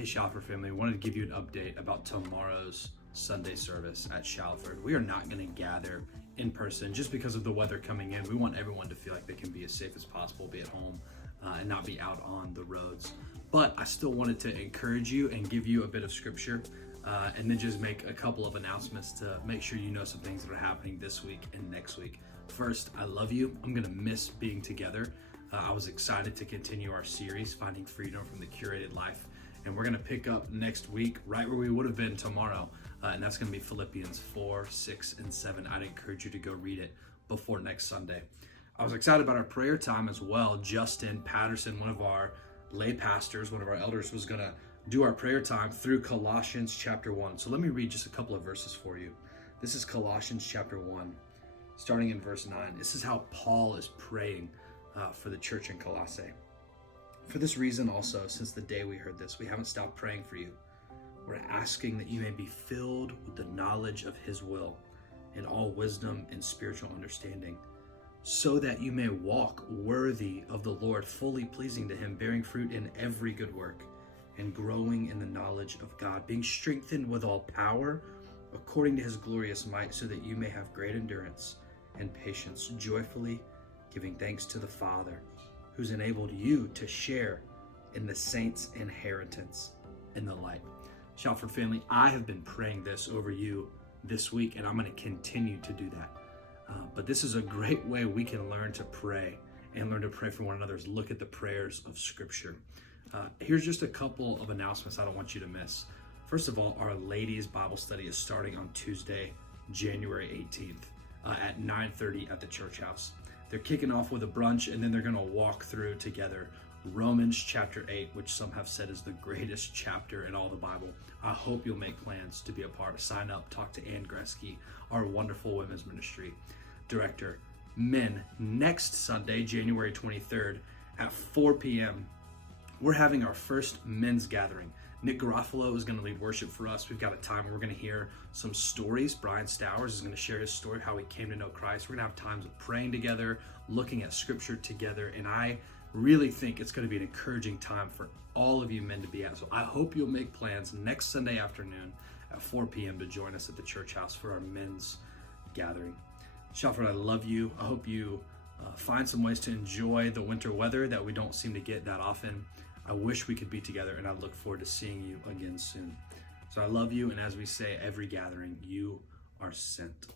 Hey Shalford family, I wanted to give you an update about tomorrow's Sunday service at Shalford. We are not going to gather in person just because of the weather coming in. We want everyone to feel like they can be as safe as possible, be at home and not be out on the roads. But I still wanted to encourage you and give you a bit of scripture and then just make a couple of announcements to make sure you know some things that are happening this week and next week. First, I love you. I'm going to miss being together. I was excited to continue our series, Finding Freedom from the Curated Life. And we're going to pick up next week right where we would have been tomorrow. And that's going to be Philippians 4, 6, and 7. I'd encourage you to go read it before next Sunday. I was excited about our prayer time as well. Justin Patterson, one of our lay pastors, one of our elders, was going to do our prayer time through Colossians chapter 1. So let me read just a couple of verses for you. This is Colossians chapter 1, starting in verse 9. This is how Paul is praying for the church in Colossae. For this reason also, since the day we heard this, we haven't stopped praying for you. We're asking that you may be filled with the knowledge of his will and all wisdom and spiritual understanding, so that you may walk worthy of the Lord, fully pleasing to him, bearing fruit in every good work and growing in the knowledge of God, being strengthened with all power according to his glorious might, so that you may have great endurance and patience, joyfully giving thanks to the Father, who's enabled you to share in the saints' inheritance in the light. Shalford family, I have been praying this over you this week, and I'm going to continue to do that. But this is a great way we can learn to pray and learn to pray for one another, is look at the prayers of Scripture. Here's just a couple of announcements I don't want you to miss. First of all, our ladies' Bible study is starting on Tuesday, January 18th at 9:30 at the church house. They're kicking off with a brunch, and then they're going to walk through together Romans chapter 8, which some have said is the greatest chapter in all the Bible. I hope you'll make plans to be a part. Sign up, talk to Ann Gresky, our wonderful women's ministry director. Men, next Sunday, January 23rd at 4 p.m., we're having our first men's gathering. Nick Garofalo is going to lead worship for us. We've got a time where we're going to hear some stories. Brian Stowers is going to share his story, how he came to know Christ. We're going to have times of praying together, looking at scripture together, and I really think it's going to be an encouraging time for all of you men to be at. So I hope you'll make plans next Sunday afternoon at 4 p.m. to join us at the church house for our men's gathering. Shalford, I love you. I hope you find some ways to enjoy the winter weather that we don't seem to get that often. I wish we could be together, and I look forward to seeing you again soon. So I love you, and as we say every gathering, you are sent.